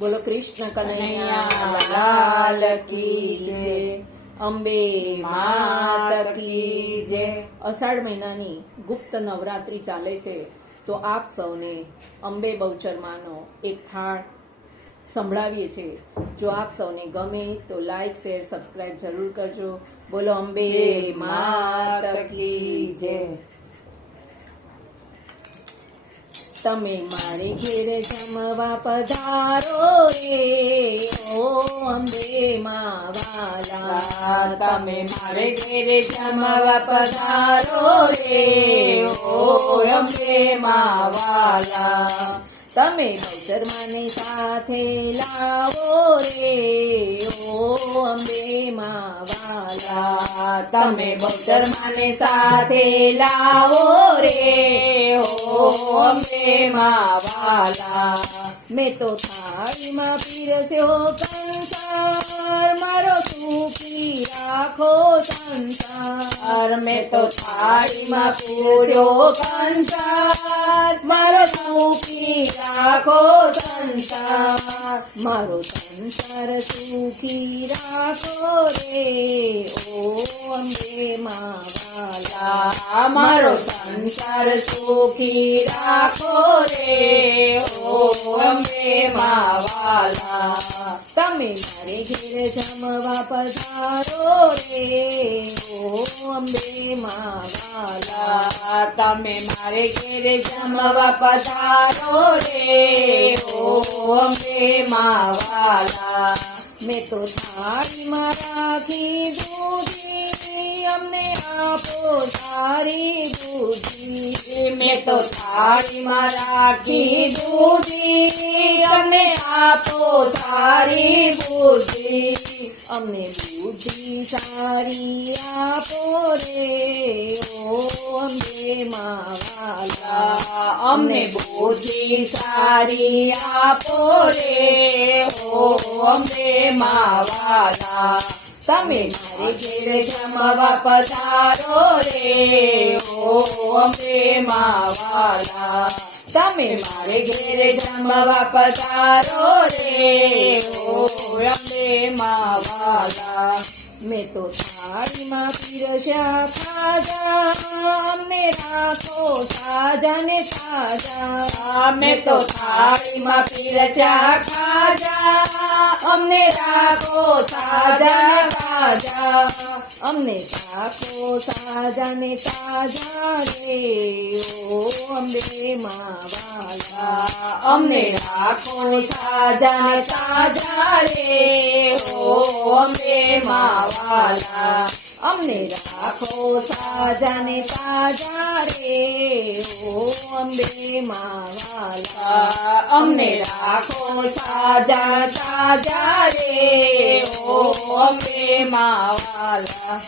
બોલો કૃષ્ણ કનૈયા લાલ કી જય, અંબે માત કી જય। અષાઢ મહિનાની ગુપ્ત નવરાત્રી ચાલે છે, તો આપ સૌને અંબે બહુચરમાનો એક થાળ સંભળાવીએ છીએ। જો આપ સૌને ગમે તો લાઈક શેર સબસ્ક્રાઇબ જરૂર કરજો। બોલો અંબે માત કી જય। તમે મારે ઘેરે જમવા પધારો રે, ઓ અંબે માં વાલા। તમે મારે ઘેરે જમવા પધારો રે, ઓ અંબે માં વાલા। તમે બહુચરમાને સાથે લાવો રે, ઓ અંબે માં વાલા। તમે બહુચરમાને સાથે લાવો રે, ઓ અંબે માં વાલા। મેં તો થાળીમાં પીરસ્યો કંસાર, મારો સુખી રાખો સંસાર। મેં તો થાળીમાં પૂર્યો કંસાર, મારો સુખી રાખો સંસાર। મારો સંસાર સુખી રાખો રે, ઓ અંબે માં વાલા। મારો સંસાર સુખી રાખો રે, ઓ અંબે માં વાલા। તમે મારે ઘેર જમવા પધારો રે, ઓ અંબે માં વાલા। તમે મારે ઘેરે જમવા પધારો રે, ઓ અંબે માં વાલા। મેં તો થાળીમાં રાખી દૂધી, અમને આપો સારી દૂધી। મેં તો થાળીમાં રાખી દૂધી, અમને આપો સારી બુદ્ધિ। અમને બુદ્ધિ સારી આપો રે, ઓ અંબે માં વાલા। અમને બુદ્ધિ સારી આપો રે, ઓ અંબે માં વાલા। તમે મારે ઘેરે જમવા પધારો રે, ઓ અંબે માં વાલા। તમે મારે ઘેરે જમવા પધારો રે, ઓ અંબે માં વાલા। મેં તો થાળીમાં પીરસ્યા ખાજા, અમને રાખો સાજા ને તાજા। મેં તો થાળીમાં પીરસ્યા ખાજા, અમને રાખો સાજા તાજા। અમને રાખો સાજા ને તાજા રે, ઓ અંબે માં વાલા। અમને રાખો સાજા ને તાજા રે, ઓ અંબે માં વાલા। અમને રાખો સાજા ને તાજા રે, ઓ અંબે માં વાલા। અમને રાખો સાજા તાજા રે, ઓ અંબે માં વાલા।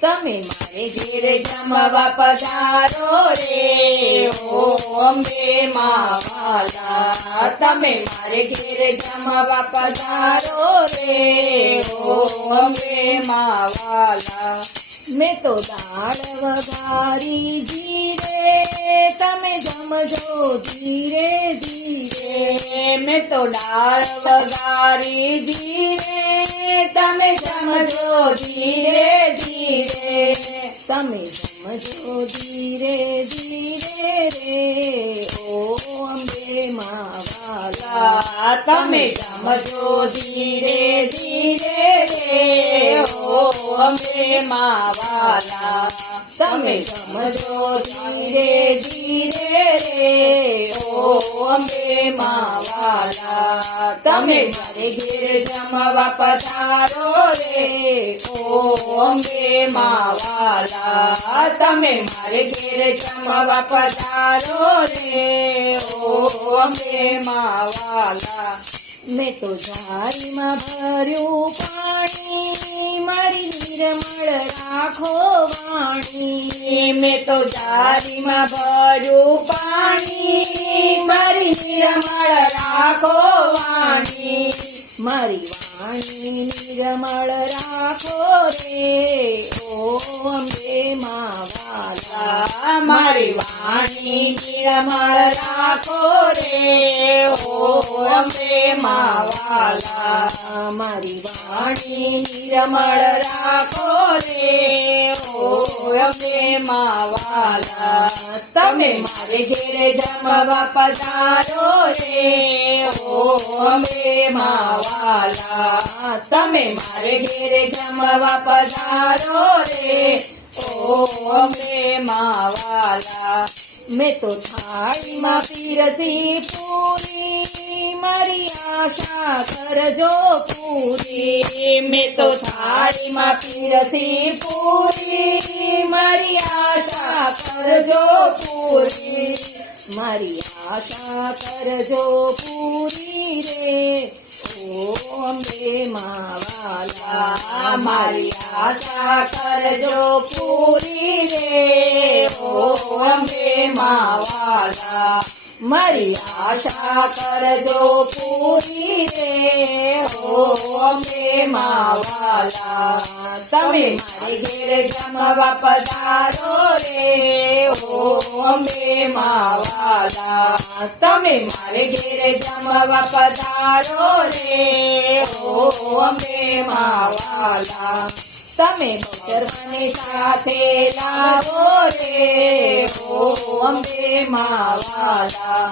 તમે મારે ઘેરે જમવા પધારો રે, ઓ અંબે માં વાલા। તમે મારે ઘેરે જમવા પધારો રે, ઓ અંબે માં વાલા। મેં તો દાળ વઘારી જીરે, તમે જમજો ધીરે ધીરે। મેં તો દાળ વઘારી જીરે, તમે જમજો ધીરે ધીરે। તમે જમજો ધીરે ધીરે રે, ઓ અંબે માં વાલા। તમે જમજો ધીરે ધીરે રે, ઓ અંબે માં વાલા। તમે જમજો ધીરે ધીરે રે, ઓ અંબે માં વાલા। તમે મારે ઘેરે જમવા પધારો રે, ઓ અંબે માં વાલા। તમે મારે ઘેરે જમવા પધારો રે, ઓ અંબે માં વાલા। મેં તો જારીમાં ભર્યું પાણી, મારી નિર્મળ રાખો વાણી। મેં તો જારીમાં ભર્યું પાણી, મારી નિર્મળ રાખો વાણી। મારી વાણી નિર્મળ રાખો રે, ઓ અંબે માં વાલા મારી વાણી નિર્મળ રાખો રે ઓ અંબે માં વાલા મારી વાણી નિર્મળ રાખો રે ઓ અંબે માં વાલા તમે મારે ઘેરે જમવા પધારો રે ઓ અંબે માં વાલા તમે મારે ઘેરે જમવા પધારો રે ઓ અંબે માં વાલા મેં તો થાળીમાં પીરસી પૂરી મારી આશા કરજો પૂરી મેં તો થાળીમાં પીરસી પૂરી મારી આશા કરજો પૂરી મારી આશા કરજો પૂરી રે ઓ અંબે માં વાલા મારી આશા કરજો પૂરી રે ઓ અંબે માં વાલા મારી આશા કરજો પૂરી રે ઓ અંબે માં વાલા તમે મારે ઘેર જમવા પધારો રે ઓ અંબે માં વાલા તમે મારે ઘેર જમવા પધારો રે ઓ અંબે માં વાલા તમે બહુચરવાને સાથે લાવો રે ઓ અંબે માં વાલા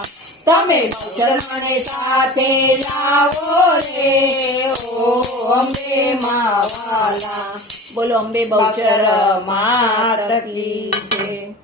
તમે બહુચરવાને સાથે લાવો રે ઓ અંબે માં વાલા બોલો અંબે બહુચર માત કી જય.